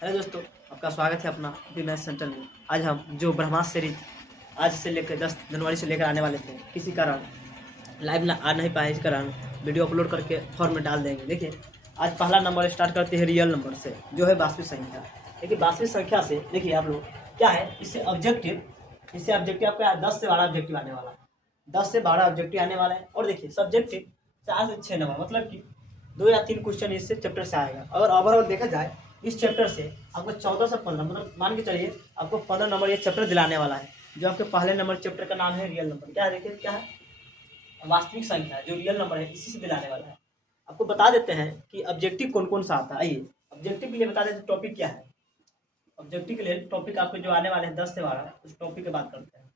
Hello दोस्तों, आपका स्वागत है अपना मैथ सेंटर में। आज हम जो ब्रह्मास्त्र सीरीज आज से लेकर 10 जनवरी से लेकर आने वाले थे, किसी कारण लाइव ना आ नहीं पाए, इस कारण वीडियो अपलोड करके फॉर्म में डाल देंगे। देखिए, आज पहला नंबर स्टार्ट करते हैं रियल नंबर से, जो है वास्तविक संख्या। देखिए, वास्तविक संख्या से देखिए आप लोग क्या है, इससे ऑब्जेक्टिव आपका 10 से 12 ऑब्जेक्टिव आने वाला है। 10 से 12 ऑब्जेक्टिव आने वाला है। और देखिए, सब्जेक्टिव 4 से 6 नंबर, मतलब कि 2 या 3 क्वेश्चन इससे चैप्टर से आएगा। अगर ओवरऑल देखा जाए इस चैप्टर से आपको 14 से 15, मतलब मान के चलिए आपको 15 नंबर ये चैप्टर दिलाने वाला है। जो आपके पहले नंबर चैप्टर का नाम है रियल नंबर। क्या है, देखिए क्या है, वास्तविक संख्या जो रियल नंबर है, इसी से दिलाने वाला है। आपको बता देते हैं कि ऑब्जेक्टिव कौन कौन सा आता है। आइए ऑब्जेक्टिव के लिए बता देते टॉपिक क्या है। ऑब्जेक्टिव के लिए टॉपिक आपके जो आने वाले हैं 10 से 12, उस टॉपिक की बात करते हैं।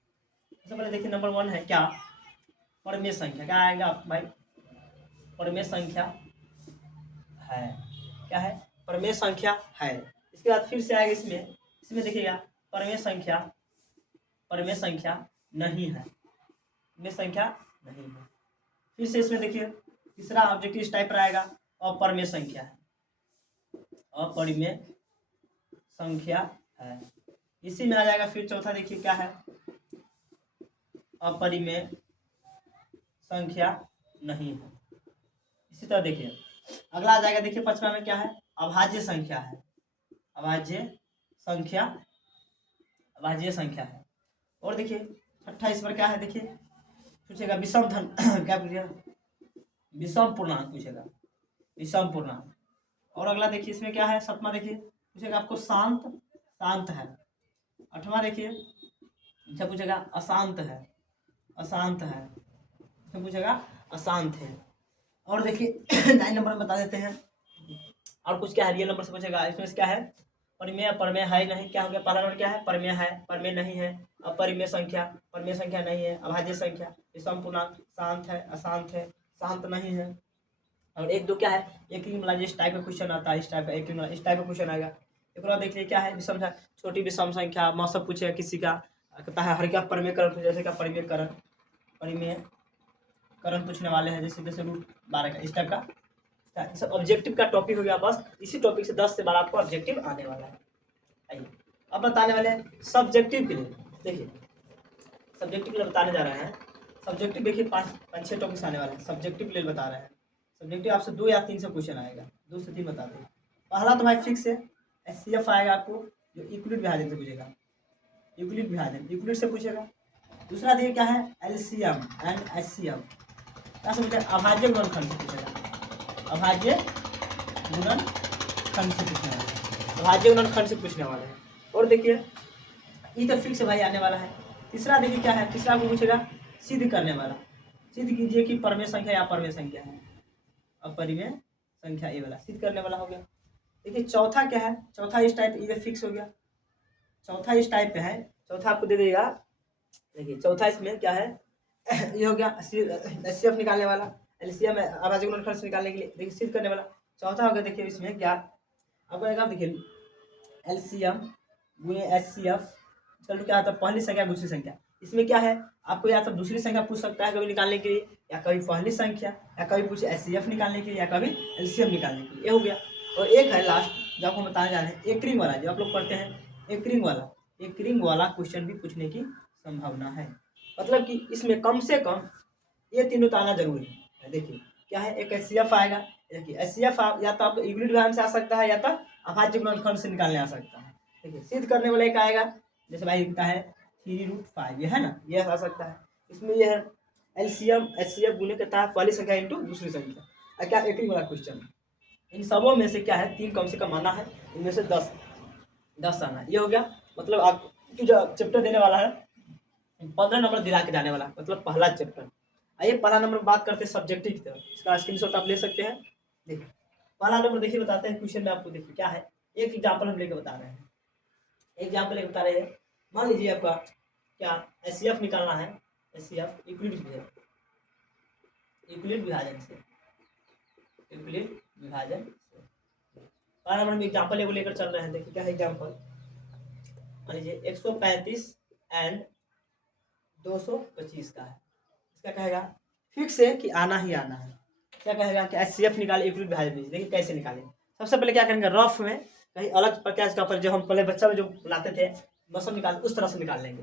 सबसे पहले देखिए, नंबर 1 है क्या, परमेय संख्या। क्या आएगा भाई, परमेय संख्या है। क्या है, परमेय संख्या है। इसके बाद फिर से आएगा इसमें देखिएगा, परमेय संख्या नहीं है, परमेय संख्या नहीं है। फिर से इसमें देखिए तीसरा ऑब्जेक्टिव इस टाइप रहेगा, अपरमेय संख्या है, अपरिमेय संख्या है। इसी में आ जाएगा फिर चौथा, देखिए क्या है, अपरिमेय संख्या नहीं है। इसी तरह देखिए अगला आ जाएगा, देखिए पांचवा में क्या है, अभाज्य संख्या है। अभाज्य संख्या है। और देखिए छठा इस पर क्या है, देखिए पूछेगा विषम धन क्या पूछेगा, विषम पूर्णांक पूछेगा, विषम पूर्णांक। और अगला देखिए इसमें क्या है, सतमा देखिए पूछेगा आपको शांत है। आठवां देखिए अच्छा पूछेगा अशांत है, इसमें पूछेगा अशांत है। और देखिए 9 नंबर में बता देते हैं और कुछ क्या है, रियल नंबर से पूछेगा। इसमें क्या है, परिमेय परमेय है नहीं। क्या हो गया, पहला नंबर क्या है, परमेय है, परमेय नहीं है। अपरिमेय संख्या, परमेय संख्या नहीं है। अभाज्य संख्या, विषम पूर्णांक, शांत है, अशांत है, शांत नहीं है। और एक दो क्या है, एक ही मतलब इस टाइप का क्वेश्चन आता है, इस टाइप का एक इस टाइप का क्वेश्चन आएगा। एक और देखिए क्या है, विषम छोटी विषम संख्या, मौसम पूछेगा किसी का, कहता है हर क्या परमेय करण, जैसे का परमेय करण पूछने वाले हैं, जैसे जैसे √12 का, इस टाइप का सब ऑब्जेक्टिव का टॉपिक हो गया। बस इसी टॉपिक से 10 से 12 आपको ऑब्जेक्टिव आने वाला है। आइए अब बताने वाले हैं सब्जेक्टिव के लिए। देखिए सब्जेक्टिव के लिए बताने जा रहे हैं। सब्जेक्टिव देखिए 5-6 टॉपिक्स आने वाले हैं, सब्जेक्टिव के लिए बता रहे हैं। सब्जेक्टिव आपसे 2 या 3 से क्वेश्चन आएगा, 2 से 3 बता दें। पहला तो भाई फिक्स है, एचसीएफ आएगा आपको, जो यूक्लिड विभाजन से पूछेगा, यूक्लिड से पूछेगा। दूसरा देखिए क्या है, एलसीएम एंड एचसीएफ। क्या से पूछेगा, अभाज्य गुणनखंड से पूछेगा, अभाज्य गुणनखंड से पूछने वाला है, अभाज्य गुणनखंड से पूछने वाला है। और देखिए ये तो फिक्स भाई आने वाला है। तीसरा देखिए क्या है, तीसरा आपको पूछेगा सिद्ध करने वाला, सिद्ध कीजिए कि परमेय संख्या या अपरिमेय संख्या है, अपरिमेय संख्या ये वाला सिद्ध करने वाला हो गया। देखिए चौथा क्या है, चौथा इस टाइप, ये फिक्स हो गया, चौथा इस टाइप पे है, चौथा आपको दे देगा। देखिए चौथा इसमें क्या है ये हो गया एचसीएफ निकालने वाला, एलसीएम अभाज्य गुणनखंड से निकालने के लिए देखिए सिद्ध करने वाला। चौथा हो गया देखिए इसमें क्या आपको आएगा, देखिए एलसीएम गुणे एचसीएफ चलो क्या आता है, पहली संख्या दूसरी संख्या। इसमें क्या है, आपको या तो दूसरी संख्या पूछ सकता है कभी निकालने के लिए, या कभी पहली संख्या, या कभी पूछे एचसीएफ निकालने के लिए, या कभी एलसीएम निकालने के लिए। ये हो गया। और एक है लास्ट जो आपको बताने जा रहे हैं, एकरिंग वाला, जो आप लोग पढ़ते हैं एकरिंग वाला क्वेश्चन भी पूछने की संभावना है। मतलब कि इसमें कम से कम ये तीनों तो आना जरूरी है। देखिए क्या है, एक एचसीएफ आएगा, देखिए एचसीएफ या तो आपको यूक्लिड विधान से आ सकता है, या तो अभाज्य गुणनखंड से निकालने आ सकता है। देखिए सिद्ध करने वाला एक आएगा, जैसे भाई लिखता है 3√5, ये है ना, ये आ सकता है। इसमें ये है एलसीएम एचसीएफ गुने करता है पहली संख्या इंटू दूसरी संख्या, क्या एकरिंग वाला क्वेश्चन। इन सबों में से क्या है, 3 कम से कम आना है, इनमें से 10 आना है। ये हो गया, मतलब आप जो चैप्टर देने वाला है 15 नंबर दिला के जाने वाला, मतलब पहला चैप्टर। आइए पहला नंबर बात करते हैं सब्जेक्टिव की तरफ, इसका स्क्रीनशॉट आप ले सकते हैं। देखिए पहला नंबर देखिए बताते हैं क्वेश्चन में आपको, देखिए क्या है, एक एग्जाम्पल हम लेके बता रहे हैं, एग्जाम्पल लेके बता रहे हैं। मान लीजिए आपका क्या एचसीएफ निकालना है, एचसीएफ यूक्लिड विभाजन से, पहला नंबर में एग्जाम्पल एगो लेकर चल रहे हैं। देखिए क्या है एग्जाम्पल, मान लीजिए 135 एंड 225 का है। इसका कहेगा फिक्स है कि आना ही आना है। क्या कहेगा कि एचसीएफ निकाले यूक्लिड विभाजन। देखिए कैसे निकालें, सबसे पहले क्या करेंगे, रफ में कहीं अलग प्रकार का पर जो हम पहले बच्चा में जो बनाते थे मौसम निकाल उस तरह से निकाल लेंगे।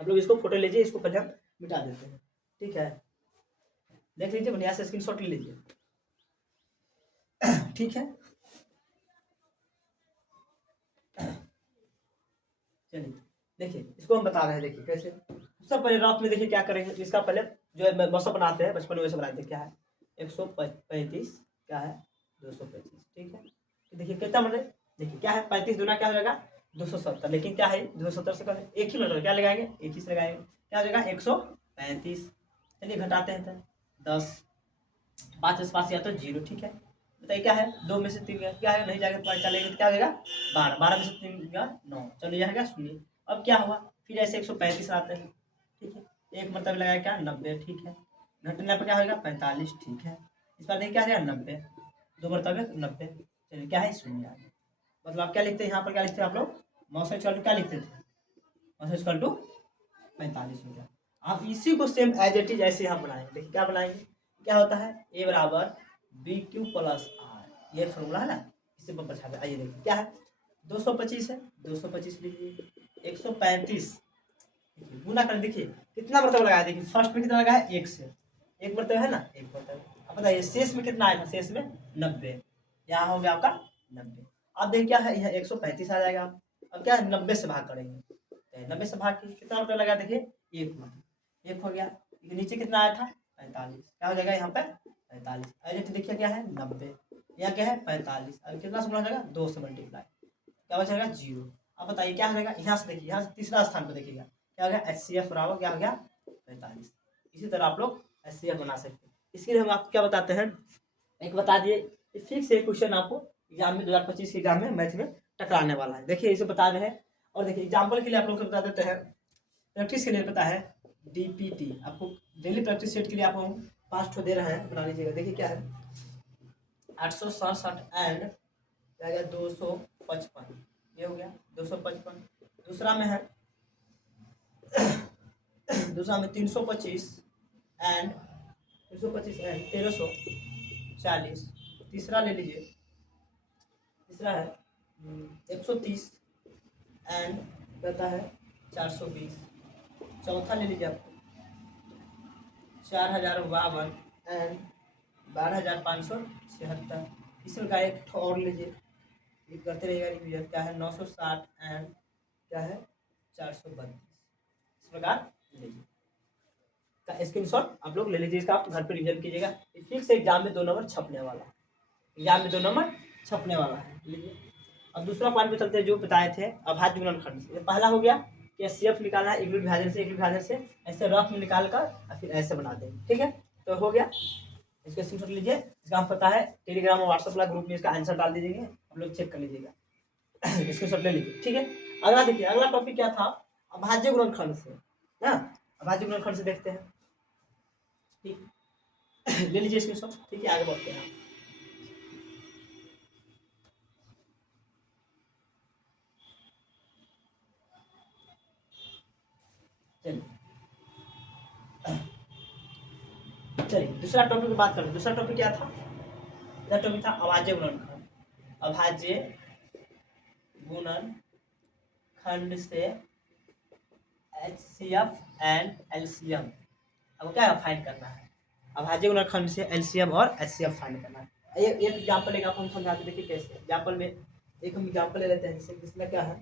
आप लोग इसको फोटो लीजिए, इसको पहले हम मिटा देते हैं, ठीक है। देख लीजिए, बढ़िया से स्क्रीनशॉट ले लीजिए, ठीक है। चलिए देखिए, इसको हम बता रहे हैं, देखिए कैसे। सबसे पहले रफ में देखिए क्या करेंगे, इसका पहले जो मौसम बनाते हैं बचपन में वैसे बनाते हैं। क्या है 135, क्या है 225, ठीक है। तो देखिए कितना मतलब, देखिए क्या है 35 दूना क्या हो जाएगा 270, लेकिन क्या है 270 से कर एक ही मतलब क्या लगाएंगे, एक ही से लगाएंगे, क्या हो जाएगा 135। चलिए घटाते हैं तो 10, 5 से 5 या तो 0, ठीक है। बताइए क्या है 2 में से 3 क्या है, नहीं जाएगा तो चलेगा तो क्या हो जाएगा 12, 12 में से 3 गया 9, चलो जाएगा 0। अब क्या हुआ, फिर ऐसे 135 आते हैं, ठीक है। एक मतलब लगाया क्या 90, ठीक है। घटने पर क्या होगा 45, ठीक है। इस बार देखिए क्या है 90, 2 मरतबे 90, चलिए क्या है 0। मतलब आप क्या लिखते हैं यहाँ पर, क्या लिखते हैं आप लोग, मौसम इक्वल टू क्या लिखते थे, मौसम इक्वल टू 45 हो गया। आप इसी को सेम एज इट इज ऐसे यहाँ बनाएंगे। देखिए क्या बनाएंगे, क्या होता है ए बराबर बी क्यू प्लस आर, ये फॉर्मूला है ना, इससे बचा दे। आइए देखिए क्या है 225 है, 225 लीजिए, 135 गुना कर, देखिए कितना मरतबा लगाया, देखिए फर्स्ट में कितना लगाया 1 से, 1 मरतबा है ना 1 मरतबा। अब बताइए शेष में कितना आएगा, शेष में 90, यहाँ हो गया आपका 90। अब देखिए क्या है यह 135 आ जाएगा। अब क्या है 90 से भाग करेंगे, 90 से भाग के कितना रुपया लगा, देखिए 1 हो गया। नीचे कितना आया था 45, क्या हो जाएगा यहाँ पे 45। अरे देखिए क्या है 90, यहाँ क्या है 45, अब कितना से गुणा हो जाएगा 2 से मल्टीप्लाई, क्या बचेगा 0। अब बताइए क्या हो जाएगा, यहाँ से देखिए, यहाँ से तीसरा स्थान पर देखिएगा क्या हो गया HCF बराबर क्या हो गया 45। इसी तरह आप लोग HCF बना सकते हैं। इसके लिए हम आपको क्या बताते हैं, एक बता दिए फिक्स एक क्वेश्चन आपको एग्जाम में 2025 के एग्जाम में मैथ में टकराने वाला है, देखिए इसे बता रहे हैं। और देखिए एग्जाम्पल के लिए आप लोग को बता देते हैं, प्रैक्टिस के लिए पता है DPT, आपको डेली प्रैक्टिस सेट के लिए आपको 5 ठो दे रहे हैं, बना लीजिएगा। देखिए क्या है 867 एंड क्या गया 255, ये हो गया 255। दूसरा में है दूसरा में 325 एंड 1340। तीसरा ले लीजिए, तीसरा है 130 एंड कहता है 420। चौथा ले लीजिए आपको 4052 एंड 12576। इसमें का एक और लीजिए, ये करते रहेगा रिवीजन, क्या है 960 एंड क्या है 432। इस प्रकार लीजिए का स्क्रीनशॉट आप लोग ले लीजिए, इसका आप घर पे रिवीजन कीजिएगा। फिक्स एग्जाम में 2 नंबर छपने वाला है, एग्जाम में 2 नंबर छपने वाला है, लीजिए। अब दूसरा पॉइंट पे चलते हैं जो बताए थे अभाज्य गुणनखंड से। पहला हो गया कि HCF निकालना है, इक्वलिट विभाजन से, इक्वलिट विभाजन से ऐसे रफ में निकाल कर और फिर ऐसे बना देंगे, ठीक है। तो हो गया, इसका स्क्रीनशॉट लीजिए। इसका हम पता है टेलीग्राम और व्हाट्सएप वाला ग्रुप में इसका आंसर डाल दीजिएगा, हम लोग चेक कर लीजिएगा। स्क्रीनशॉट ले लीजिए, ठीक है। अगला देखिए, अगला टॉपिक क्या था, अभाज्य गुणनखंड से ना, अभाज्य गुणनखंड से देखते हैं, ठीक। ले लीजिए स्क्रीनशॉट, ठीक है। आगे बढ़ते हैं, चलिए दूसरा टॉपिक की बात करें। दूसरा टॉपिक क्या था, दूसरा टॉपिक था अभाज्य गुणनखंड। अभाज्य गुणनखंड से HCF एंड LCM अब क्या फाइंड करना है, अभाज्य गुणनखंड से LCM और HCF फाइंड करना है। एक एग्जांपल लेकर आपको हम समझाते, देखिए कैसे। एग्जांपल में एक हम एग्जांपल ले लेते हैं, जैसे जिसमें क्या है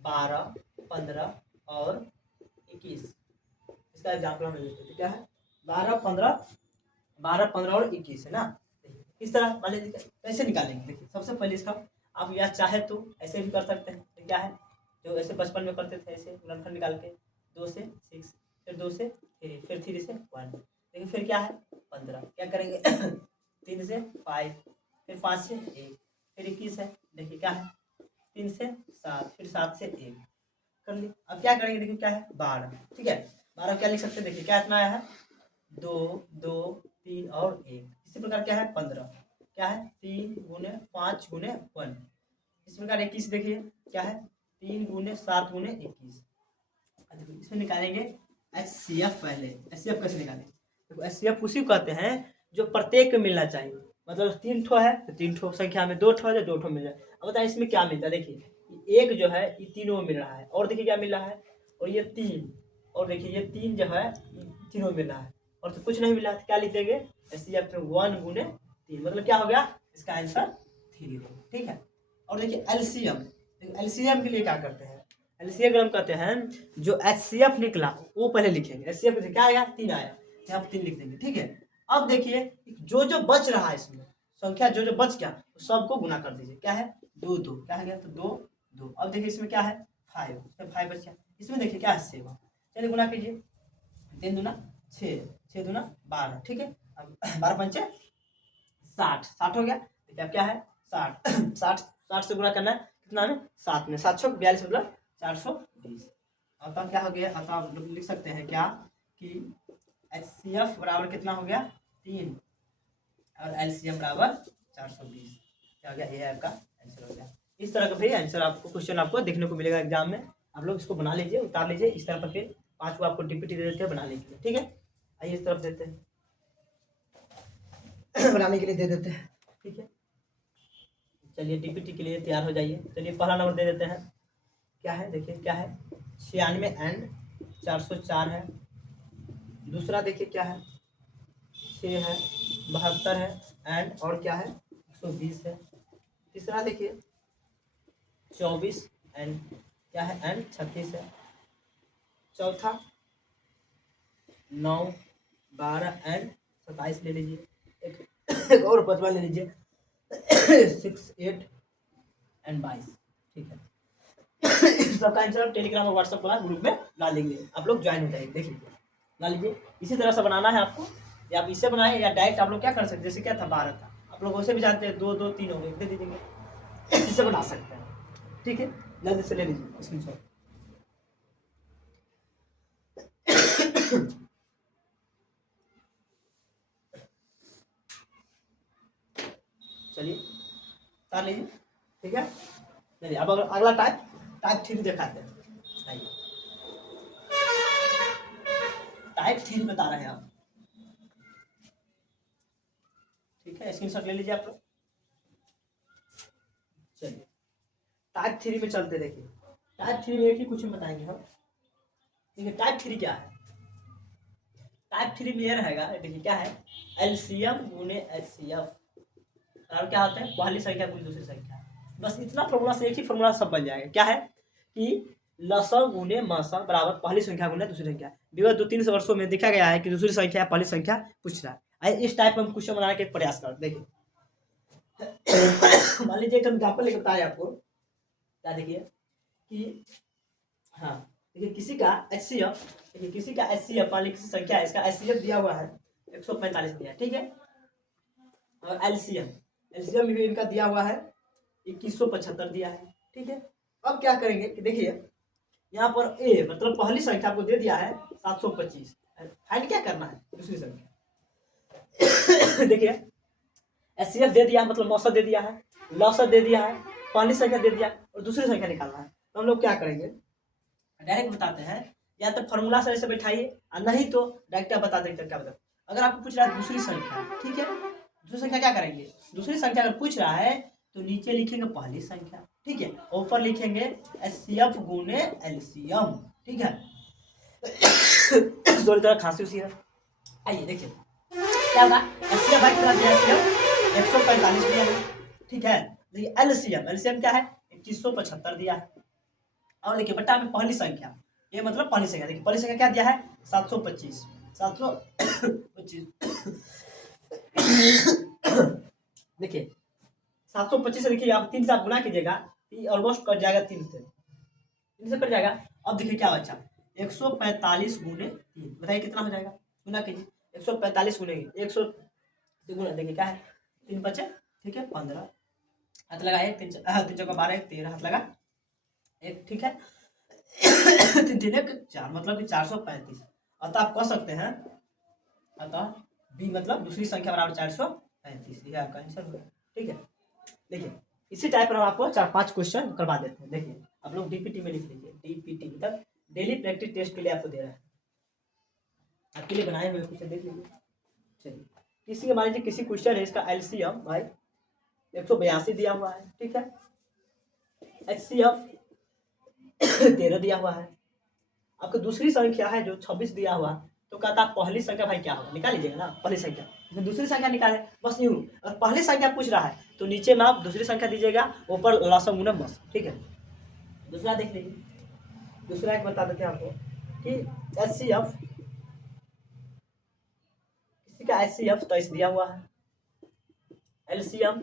12, 15 और 21। इसका एग्जांपल हम ले लेते हैं, क्या है 12, 15 और 21 है ना। इस तरह मान लीजिए कैसे निकालेंगे, देखिए सबसे पहले इसका आप या चाहे तो ऐसे भी कर सकते हैं, तो क्या है जो ऐसे बचपन में करते थे, ऐसे गुणनखंड निकाल के 2 से 6, फिर 2 से 3, फिर 3 से 1, लेकिन फिर क्या है 15, क्या करेंगे 3 से 5, फिर 5 से 1, फिर 21 है, देखिए क्या है 3 से 7, फिर 7 से 1 कर ली। अब क्या करेंगे, देखिए क्या है 12, ठीक है। 12 क्या लिख सकते हैं, देखिए क्या इतना आया है 2, 2, 3 और 1। इसी प्रकार क्या है 15, क्या है 3 गुने 5 गुने 1। इस प्रकार 21 देखिए क्या है 3 गुने 7 गुने 21। इसमें निकालेंगे HCF। पहले HCF कैसे निकालेंगे, देखो HCF उसी को कहते हैं जो प्रत्येक में मिलना चाहिए। मतलब 3 ठो है तो 3 ठो संख्या में 2 ठो है तो 2 ठो मिल जाए। अब बताइए इसमें क्या मिलता है, देखिए एक जो है ये तीनों मिल रहा है, और देखिए क्या मिल रहा है, और ये 3, और देखिए ये 3 जो है ये तीनों मिल रहा है, और तो कुछ नहीं मिला है तो क्या लिख देंगे, ऐसे या फिर 1 गुने 3, मतलब क्या हो गया इसका आंसर 3 देंगे। ठीक है। और देखिए एलसीएम, एलसीएम के लिए क्या करते हैं, एलसीएम हम कहते हैं जो एचसीएफ निकला वो पहले लिखेंगे। एचसीएफ क्या आएगा, 3 आया, यहाँ पर 3 लिख देंगे। ठीक है। अब देखिए जो जो बच रहा है इसमें संख्या, जो जो बच गया सबको गुना कर दीजिए। क्या है, 2 2 क्या है गया, तो 2 2। अब देखिए इसमें क्या है 5, इसमें 5 बच गया। इसमें देखिए क्या है 7, चलिए गुना कीजिए, 3 दूना 6, 6 दूना 12। ठीक है। अब 12 पंचे 60, 60 हो गया। देखिए अब क्या है 60 60 60 से गुना करना है कितना में, 7 में, 7 6 42 मतलब 420। अतः क्या हो गया, अतः आप लोग लिख सकते हैं क्या कि एचसीएफ बराबर कितना हो गया 3 और एलसीएम बराबर 420। क्या हो गया, ये आपका आंसर हो गया। इस तरह का भी आंसर आपको क्वेश्चन आपको देखने को मिलेगा एग्जाम में। आप लोग इसको बना लीजिए, उतार लीजिए। इस तरह का फिर 5 को आपको डीपीटी दे देते हैं बनाने के लिए। ठीक है, आइए इस तरफ देते हैं बनाने के लिए दे देते हैं। ठीक है, चलिए डीपीटी के लिए तैयार हो जाइए। चलिए पहला नंबर दे देते हैं, क्या है देखिए क्या है 96 एंड 404 है। दूसरा देखिए क्या है 6 है, 72 है एंड और क्या है 120 है। तीसरा देखिए 24 एंड क्या है एंड 36 है। चौथा 9 12 एंड 27 ले लीजिए। एक और पांचवा ले लीजिए 6 8 एंड 22। ठीक है, सबका आंसर टेलीग्राम और व्हाट्सएप क्लास ग्रुप में डाल देंगे, आप लोग ज्वाइन हो जाएंगे। देख लीजिए, डाल लीजिए। इसी तरह से बनाना है आपको, या आप इससे बनाए या डायरेक्ट आप लोग क्या कर सकते हैं, जैसे क्या था 12 था, आप लोग वैसे भी जानते हैं 2 2 3 हो गए, दे दीजिएगे, इससे बना सकते हैं। ठीक है, जल्दी से ले लीजिए स्क्रीनशॉट। चलिए कर लीजिए। ठीक है, चलिए अब अगला टाइप 3 दिखाते हैं। आइए टाइप 3 बता रहे हैं आप। ठीक है, स्क्रीनशॉट ले लीजिए आप लोग। चलिए टाइप 3 में चलते, देखिए टाइप 3 में एक ही कुछ बताएंगे हम। ठीक है, टाइप 3 क्या है, टाइप 3 में ये रहेगा, देखिए क्या है एलसीएम गुने एचसीएफ, और क्या होता है पहली संख्या गुने दूसरी संख्या। बस इतना फॉर्मूला से एक ही फॉर्मूला सब बन जाएगा। क्या है कि लसव गुने मसव बराबर पहली संख्या गुने दूसरी संख्या। विगत 2-3 वर्षों में देखा गया है कि दूसरी संख्या पहली संख्या पूछ रहा है। आइए इस टाइप में हम क्वेश्चन बनाने के प्रयास कर देखिए। मान लीजिए एक एग्जाम्पल लेकर बताए आपको, क्या देखिए कि हाँ देखिए किसी का एचसीएफ, देखिए किसी का एचसीएफ मान लीजिए किसी संख्या है, इसका एचसीएफ दिया हुआ है 145 दिया है। ठीक है, और एलसीएम, एलसीएम भी इनका दिया हुआ है 2175 दिया है। ठीक है, अब क्या करेंगे कि देखिए यहाँ पर ए मतलब पहली संख्या को दे दिया है 725, फाइंड क्या करना है दूसरी संख्या। देखिए एचसीएफ दे दिया मतलब औसत दे दिया है, लौसत दे दिया है, पहली संख्या दे दिया और दूसरी संख्या निकालना है। तो हम लोग क्या करेंगे, डायरेक्ट बताते हैं, या तो फॉर्मूला से ऐसे बैठाइए और नहीं तो डायरेक्ट आप बता देंगे क्या बता। अगर आपको पूछ रहा है दूसरी संख्या, ठीक है, दूसरी संख्या क्या करेंगे, दूसरी संख्या अगर पूछ रहा है तो नीचे लिखेंगे पहली संख्या। ठीक है, ऊपर लिखेंगे एचसीएफ गुने एलसीएम। ठीक है, थोड़ी तरह खांसी उसी है। आइए देखिए क्या होगा, एचसीएफ भाई कितना दिया, एचसीएफ 145 दिया है। ठीक है, देखिए एलसीएम, एलसीएम क्या है 2175 दिया है। और देखिए बट्टा में पहली संख्या, ये मतलब पहली संख्या, देखिए पहली संख्या क्या दिया है 725, 725 देखिए 725 से देखिए आप 3 से आप गुना कीजिएगा, ऑलमोस्ट कट जाएगा 3 से, 3 से कट जाएगा। अब देखिए क्या बचा 145 गुने 3, बताइए कितना हो जाएगा, गुना कीजिए 145 गुने 100 गुना, देखिए क्या है 3 बचे। ठीक है, 15 हाथ लगाए, 3 3 चौका 12 13 हाथ लगा एक। ठीक है, 3 3 1 4 मतलब कि 435। अतः आप कह सकते हैं, अतः बी मतलब दूसरी संख्या बराबर 435, यह आपका आंसर होगा। ठीक है, देखिए इसी टाइप पर हम आपको 4-5 क्वेश्चन करवा देते हैं। देखिए आप लोग डीपीटी में लिख लीजिए, डीपीटी मतलब डेली प्रैक्टिस टेस्ट के लिए आपको दे रहा है, आपके लिए बनाए हुए क्वेश्चन देख लीजिए। चलिए किसी मान लीजिए किसी क्वेश्चन है इसका एलसीएम भाई 182 दिया हुआ है, ठीक है, एचसीएफ 13 दिया हुआ है, आपको दूसरी संख्या है जो 26 दिया हुआ, तो कहता है पहली संख्या भाई क्या होगा, निकाल लीजिएगा ना पहली संख्या, इसमें दूसरी संख्या निकाले बस यूँ। और पहली संख्या पूछ रहा है तो नीचे में आप दूसरी संख्या दीजिएगा, ऊपर लसम गुना बस, ठीक है। दूसरा देख लीजिए, दूसरा एक बता देते हैं आपको कि एचसीएफ, किसी का एचसीएफ 23 दिया हुआ है, एलसीएम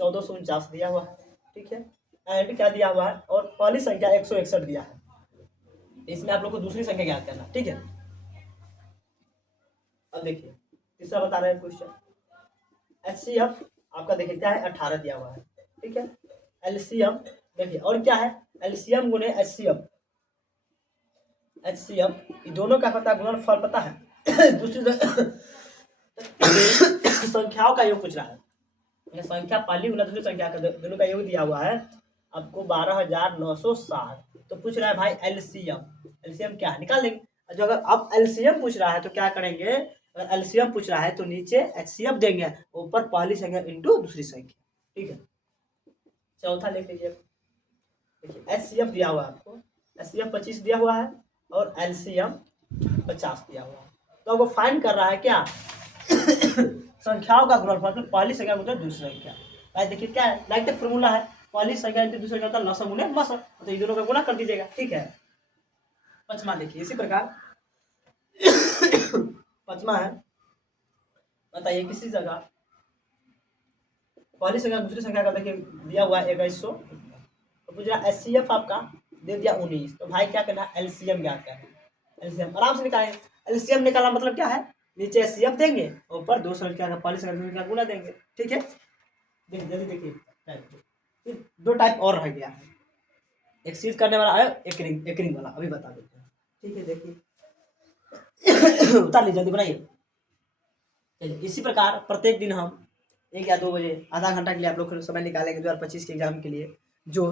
1449 दिया हुआ है, ठीक है, एंड क्या दिया हुआ है, और पहली संख्या 161 दिया है। इसमें आप लोग को दूसरी संख्या ज्ञात करना, ठीक है। अब देखिए तीसरा बता रहे हैं क्वेश्चन, एचसीएफ आपका देखिए क्या है 18 दिया हुआ है, ठीक है, एलसीएम देखिए और क्या है, एलसीएम गुने एचसीएफ, एचसीएफ ये दोनों का पता गुणनफल पता है दूसरी संख्याओं का योग पूछ रहा है, ये संख्या पहली गुना दूसरी संख्या का दोनों का योग दिया हुआ है आपको 12,960, तो पूछ रहा है भाई एलसीएम, एलसीएम क्या है निकाल लेंगे। जो अगर अब एलसीएम पूछ रहा है तो क्या करेंगे, अगर एलसीएम पूछ रहा है तो नीचे एचसीएफ देंगे, ऊपर पहली संख्या इंटू दूसरी संख्या, ठीक है। चौथा लिख लीजिए, देखिए एचसीएफ दिया हुआ है आपको, एचसीएफ 25 दिया हुआ है और एलसीएम 50 दिया हुआ है, तो आपको फाइंड कर रहा है क्या संख्याओं का गुणनफल, पहली संख्या गुना दूसरी संख्या। भाई देखिए क्या है, डायरेक्ट फॉर्मूला है, पहली संख्या इंटू दूसरी संख्या होता है लसम गुने मसम, तो ये दोनों का गुना कर दीजिएगा, ठीक है। पांचवा देखिए इसी प्रकार पांचवा है, बताइए किसी जगह पहली संख्या दूसरी संख्या का देखिए दिया हुआ है 2100, तो पूछ रहा एचसीएफ आपका दे दिया 19, तो भाई क्या करना एलसीएम ज्ञात करना, एलसीएम आराम से निकालें। एलसीएम निकालना मतलब क्या है, नीचे एचसीएफ देंगे ऊपर दो संख्या का पहली संख्या दूसरी संख्या गुना देंगे, ठीक है। देखिए जल्दी देखिए, फिर दो टाइप और रह गया है, एक सीध करने वाला है, एक रिंग वाला, अभी बता देते हैं, ठीक है। देखिए उतार लीजिए जल्दी बनाइए। इसी प्रकार प्रत्येक दिन हम 1 या 2 बजे आधा घंटा के लिए आप लोग समय निकालेंगे 2025 के एग्जाम के लिए, जो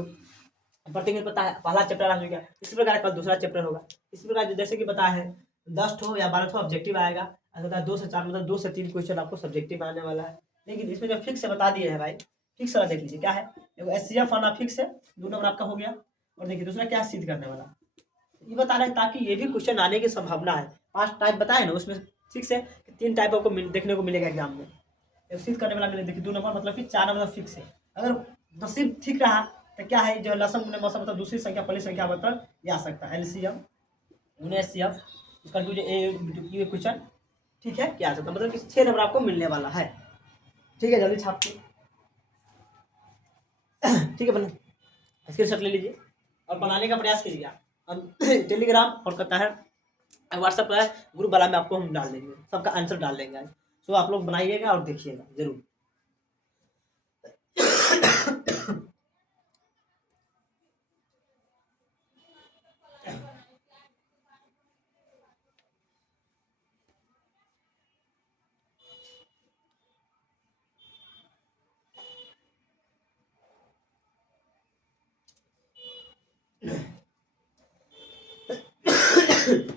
प्रत्येक दिन पता है पहला चैप्टर आ गया, इसी प्रकार कल दूसरा चैप्टर होगा। इसी प्रकार जैसे कि बताया है 10 ठो या 12 ठो ऑब्जेक्टिव आएगा, अगर 2 से 4 मतलब 2 से 3 क्वेश्चन आपको सब्जेक्टिव आने वाला है, लेकिन इसमें जो फिक्स बता दिए है भाई, फिक्स वाला देख लीजिए क्या है, एगो एचसीएफ आना फिक्स है, 2 नंबर आपका हो गया, और देखिए दूसरा क्या सिद्ध करने वाला ये बता रहे हैं, ताकि ये भी क्वेश्चन आने की संभावना है। 5 टाइप बताए ना, उसमें फिक्स है कि 3 टाइप आपको देखने को मिलेगा एग्जाम में, एक सिद्ध करने वाला मिले, देखिए 2 नंबर मतलब कि 4 नंबर फिक्स है। अगर नसीब ठीक रहा तो क्या है, जो लसम गुने मसम मतलब दूसरी संख्या पहली संख्या मतलब ये आ सकता है एलसीएम गुने एचसीएफ, इसका ये क्वेश्चन ठीक है क्या आ सकता है, मतलब कि 6 नंबर आपको मिलने वाला है, ठीक है। जल्दी छाप के ठीक है, बना स्क्रीनशॉट ले लीजिए और बनाने का प्रयास कीजिए। हम टेलीग्राम और करता है व्हाट्सएप पर ग्रुप वाला में आपको हम डाल देंगे, सबका आंसर डाल देंगे, सो आप लोग बनाइएगा और देखिएगा जरूर।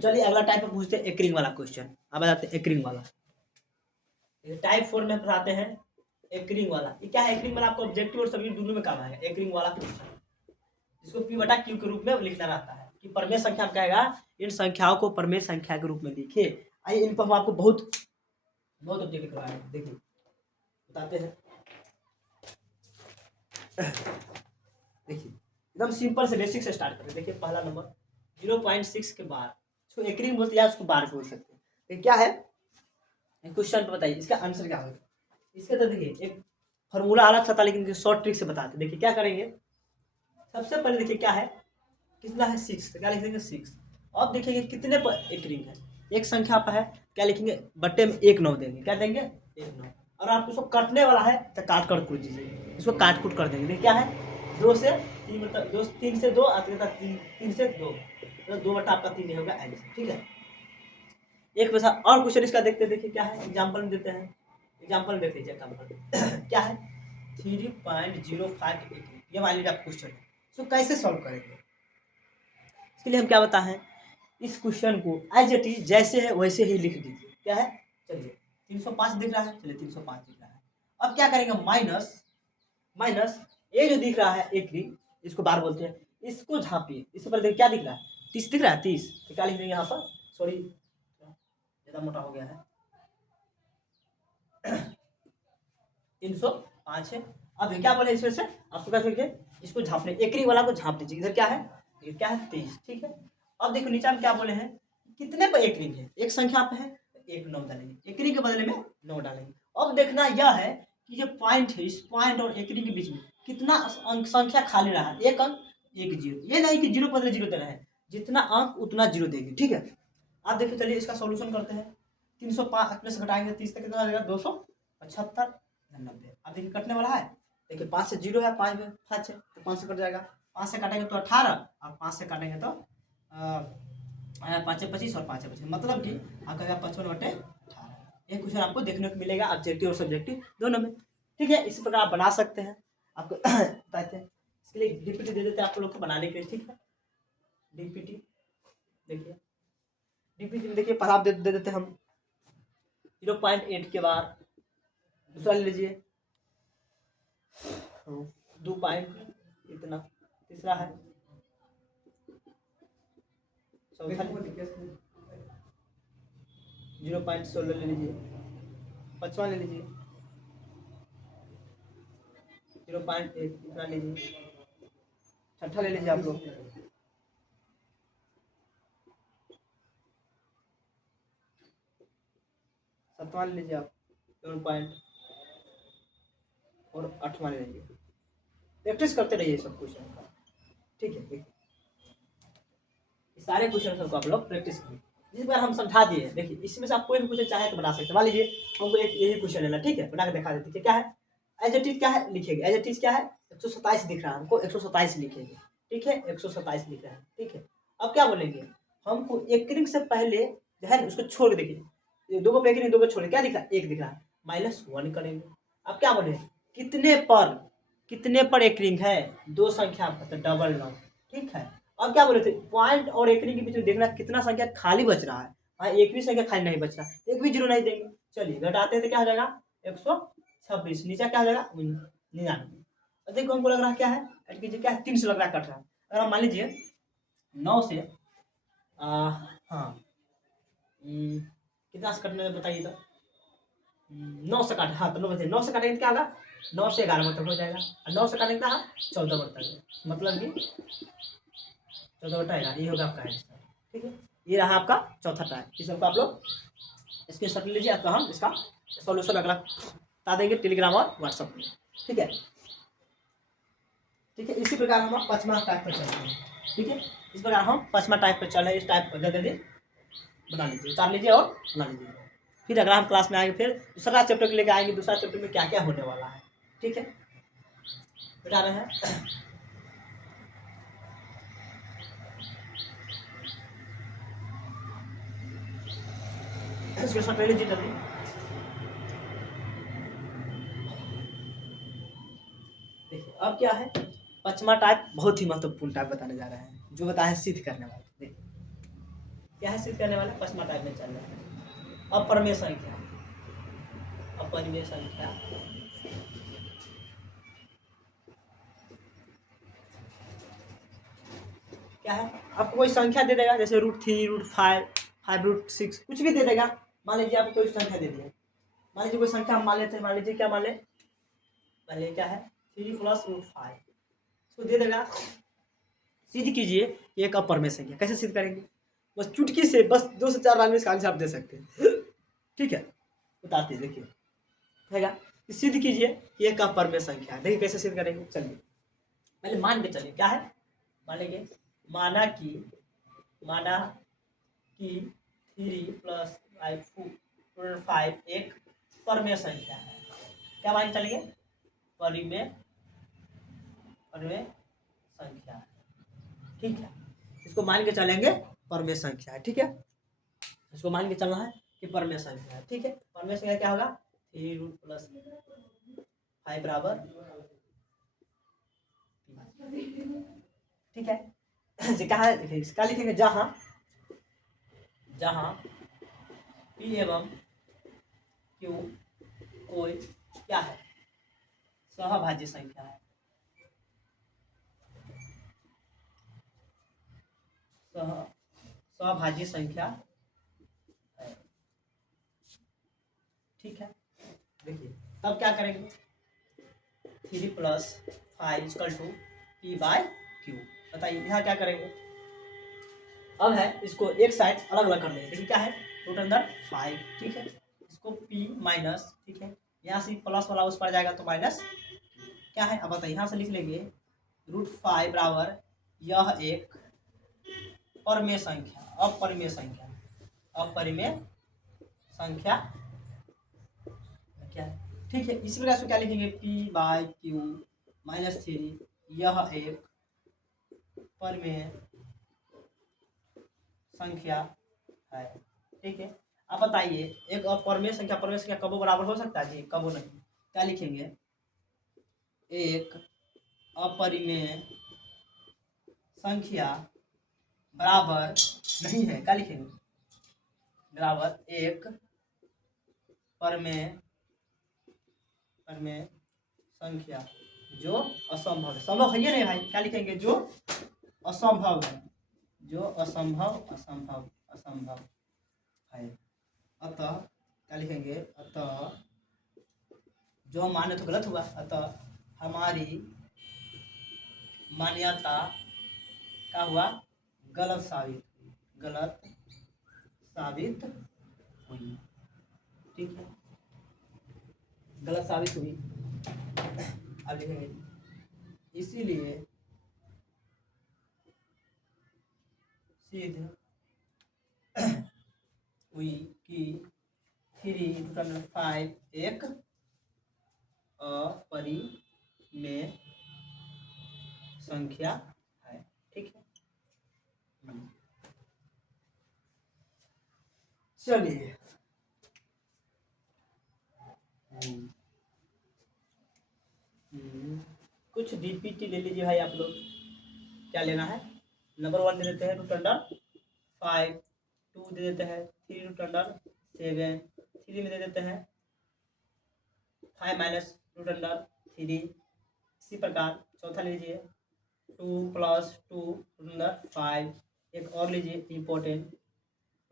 चलिए अगला टाइप में पूछते हैं एकरिंग वाला क्वेश्चन। अब बताते हैं एकरिंग वाला, टाइप 4 में बताते हैं एकरिंग वाला। ये क्या है, एकरिंग वाला आपको ऑब्जेक्टिव और सभी दोनों में काम आएगा। एकरिंग वाला क्वेश्चन जिसको P बटा Q के रूप में लिखना रहता है कि परमेय संख्या कहेगा इन संख्याओं को परमेय संख्या के रूप में लिखिए। आइए इन पर हम आपको बहुत बहुत ऑब्जेक्टिव करवाएंगे, देखिए बताते हैं। देखिए एकदम सिंपल से बेसिक से स्टार्ट करें। देखिए पहला नंबर 0.6 के बार, इसको एकरिंग बोलते हैं, उसको बार बोल सकते हैं। तो क्या है क्वेश्चन पे बताइए इसका आंसर क्या होगा। इसके तो देखिए एक फॉर्मूला अलग था, लेकिन शॉर्ट ट्रिक से बताते। देखिए क्या करेंगे, सबसे पहले देखिए क्या है, कितना है 6, तो क्या लिखेंगे 6। अब देखिए कितने पर एकरिंग है, एक संख्या पर है, क्या लिखेंगे बट्टे में 1 9 देंगे, क्या देंगे 1 9। और आप इसको काटने वाला है तो काट कर कूट दीजिए, इसको काट कूट कर देंगे। देखिए क्या है 2 से 3 मतलब 3 से 2 3 से 2 मतलब 2 बटा आपका 3 होगा आंसर, ठीक है। एक वैसा और क्वेश्चन इसका देखते, देखिए क्या है, एग्जाम्पल में देते हैं। एग्जाम्पल देख लीजिए, एग्जाम्पल क्या है 3.05 ये मान लीजिए आप क्वेश्चन है, इसको कैसे सॉल्व करेंगे। इसके लिए हम क्या बताएं, इस क्वेश्चन को एज इट इज जैसे है वैसे ही लिख दीजिए। क्या है, चलिए 305 दिख रहा है, चलिए 305 दिख रहा है। अब क्या करेंगे, माइनस माइनस ये जो दिख रहा है एक रिंग, इसको बार बोलते हैं, इसको झापिए। इससे पहले देखिए क्या दिख रहा है, 30 दिख रहा है, 30। तो क्या लिख देंगे यहाँ पर, सॉरी ज़्यादा मोटा हो गया है, 305 है। अब क्या बोले इसमें से आपको क्या चाहिए, इसको झापने, एक रिंग वाला को झाप दीजिए। इधर क्या है, ये क्या है 23, ठीक है। अब देखो नीचे हम क्या बोले हैं, कितने पर एक रिंग है, एक संख्या पे है, एक 9 डालेंगे, एक रिंग के बदले में 9 डालेंगे। अब देखना यह है कि जो पॉइंट है, इस पॉइंट और एक रिंग के बीच में कितना अंक संख्या खाली रहा है, एक अंक एक जीरो। ये नहीं कि जीरो बदले जीरो देना है, जितना अंक उतना जीरो देंगे, ठीक है। आप देखिए, चलिए इसका सोल्यूशन करते हैं। 305 में से घटाएंगे 30 तक कितना आ जाएगा, 275 90। अब देखिए कटने वाला है, देखिए 5 से 0 है, 5 में 5 है तो 5 से कट जाएगा। 5 से काटेंगे तो 18 और 5 से काटेंगे तो 5 से 25 और 5 से 25, मतलब कि आपका 55/18। एक क्वेश्चन आपको देखने को मिलेगा ऑब्जेक्टिव और सब्जेक्टिव दोनों में, ठीक है। इसी प्रकार आप बना सकते हैं, आपको बताते हैं। इसके लिए डीपीटी दे देते हैं आप लोग को बनाने के लिए, ठीक है। डीपीटी देखिए, डीपीटी में देखिए पहला आप दे देते हैं हम 0.8 के बाद, दूसरा ले लीजिए 2 पॉइंट इतना, तीसरा है, चौथा 0.16 ले लीजिए, पाँचवा ले लीजिए 0.1 इतना लीजिए, छठा ले लीजिए आप लोग 7वां ले लीजिए आप 2 पॉइंट, और 8वां ले लीजिए। प्रैक्टिस करते रहिए सब क्वेश्चन का, ठीक है। देखिए सारे क्वेश्चन सबको आप लोग प्रैक्टिस करिए। जिस बार हम समझा दिए, देखिए इसमें से आप कोई भी क्वेश्चन चाहे तो बना सकते हैं। मान लीजिए हमको एक यही क्वेश्चन लेना, ठीक है, बना के दिखा देते क्या है, एज इट इज क्या है लिखेंगे, एज इट इज क्या है 127 दिख रहा है हमको, 127 लिखेंगे, ठीक है, 127 लिख रहा है, ठीक है। अब क्या बोलेंगे, हमको एक रिंग से पहले जो है उसको छोड़ देखिए, ये दो को एक रिंग, दो को छोड़ क्या दिख रहा है, एक दिख रहा है, -1 करेंगे। अब क्या बोले, कितने पर एक रिंग है, दो संख्या मतलब डबल नौ, ठीक है। अब क्या बोले थे, पॉइंट और एक रिंग के बीच में देखना कितना संख्या खाली बच रहा है। हाँ, एक भी संख्या खाली नहीं बच रहा, एक भी जीरो नहीं देंगे। चलिए घटाते हैं तो क्या हो जाएगा 126, नीचे क्या हो जाएगा 99। देखो हमको लग रहा है क्या है, ऐड कीजिए, क्या है 3 से लग रहा है कट रहा है। अगर हम मान लीजिए 9 से हाँ कितना से कटने में बताइए तो, 9 से काटे, हाँ तो 9 से काटेंगे तो क्या होगा, 9 से 11 मतलब हो जाएगा, और 9 से काटेंगे तो 14 बढ़ता है, मतलब कि 14/11, ये होगा आपका आंसर, ठीक है। ये रहा आपका चौथा टाइप। इस सबको आप लोग इसके शक्ल लीजिए, आपका हम इसका सॉल्यूशन अगला बता देंगे टेलीग्राम और व्हाट्सएप में, ठीक है। ठीक है, इसी प्रकार हम पांचवा टाइप पर चल रहे हैं, ठीक है। इस प्रकार हम पांचवा टाइप पर चल रहे हैं। इस टाइप पर जल्दी बना लीजिए, उतार लीजिए और बना लीजिए। फिर अगला हम क्लास में आएंगे, फिर दूसरा चैप्टर लेके आएंगे, दूसरा चैप्टर में क्या क्या होने वाला है, ठीक है। बता रहे हैं इसके साथ ले लीजिए जल्दी। देखिए अब क्या है, पांचवा टाइप बहुत ही महत्वपूर्ण टाइप बताने जा रहे हैं, जो बताया है सिद्ध करने वाला। देखिए क्या है सिद्ध करने वाला, पांचवा टाइप में चल रहा है अपरिमेय संख्या। अपरिमेय संख्या क्या है, आपको कोई संख्या दे देगा, जैसे √3 √5 5 √6 कुछ भी दे देगा। मान लीजिए आपको कोई संख्या दे दिया, मान लीजिए कोई संख्या हम मान लेते हैं, मान लीजिए क्या मान ले क्या है 3 + √5, इसको दे देगा। सिद्ध कीजिए एक अपरिमेय संख्या, कैसे सिद्ध करेंगे, बस चुटकी से, बस 2 से 4 बार में इसका आंसर आप दे सकते हैं, ठीक है। बताते हैं, देखिए रहेगा, सिद्ध कीजिए एक अपरिमेय संख्या। देखिए कैसे सिद्ध करेंगे, चलिए पहले मान के चलिए क्या है, मान लेंगे माना कि 3 + 5 एक परिमेय संख्या है। क्या मान के चलेंगे, परिमेय संख्या, ठीक है। इसको मान के चलेंगे परिमेय संख्या है, ठीक है। इसको मान के चलना है कि परिमेय संख्या है, ठीक है। परिमेय संख्या क्या होगा, 3 + 5 बराबर, ठीक है। कहा है, देखिए इसका लिखेंगे जहां P एवं Q क्यू कोई क्या है, सहभाज्य संख्या है। सहभाज्य संख्या है। ठीक है, देखिए तब क्या करेंगे, 3 + 5 = P/Q। बताइए यहाँ क्या करेंगे। अब है इसको एक साइड अलग अलग कर लेंगे। देखिए क्या है, √5, ठीक है, इसको P माइनस, ठीक है, यहाँ से प्लस वाला उस पर जाएगा तो माइनस क्या है। अब बताइए यहाँ से लिख लेंगे √5 बराबर यह एक परमेय संख्या, अपरिमेय संख्या, अपरिमेय संख्या क्या है। ठीक है, इसी प्रकार से क्या लिखेंगे, P/Q -3 यह एक परमेय संख्या है। ठीक है, अब बताइए एक अपरिमेय संख्या कबो बराबर हो सकता है जी, कबो नहीं। क्या लिखेंगे, एक अपरिमेय संख्या बराबर नहीं है, क्या लिखेंगे, बराबर एक परमेय संख्या जो असंभव है। संभव है ये नहीं भाई, क्या लिखेंगे, जो असंभव है, जो असंभव है। अतः क्या लिखेंगे, अतः जो हम माने तो गलत हुआ, अतः हमारी मान्यता क्या हुआ, गलत साबित हुई। ठीक है, गलत साबित हुई। अब लिखेंगे इसीलिए सिद्ध हुई कि 3√5 एक अपरिमेय संख्या है। ठीक है, चलिए कुछ डीपीटी ले लीजिए भाई आप लोग। क्या लेना है, नंबर 1 दे देते हैं √5, 2 दे देते हैं 3√7, 3 में दे देते हैं 5 - √3। इसी प्रकार चौथा लीजिए 2 + 2√5। एक और लीजिए इम्पोर्टेंट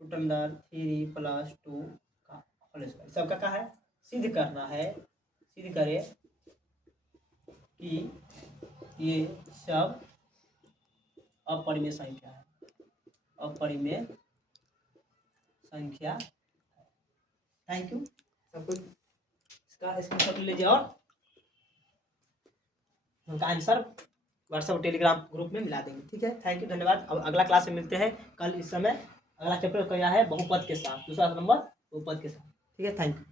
√3 + 2 का होल स्क्वायर। सबका क्या है, सिद्ध करना है, सिद्ध करें कि ये सब अपरिमेय संख्या है, अपरिमेय संख्या है। थैंक यू सबको, इसका स्क्रीनशॉट ले लीजिए और उनका आंसर व्हाट्सएप टेलीग्राम ग्रुप में मिला देंगे। ठीक है, थैंक यू, धन्यवाद। अब अगला क्लास में मिलते हैं कल इस समय। अगला चैप्टर क्या है, बहुपद के साथ, दूसरा नंबर बहुपद के साथ। ठीक है, थैंक यू।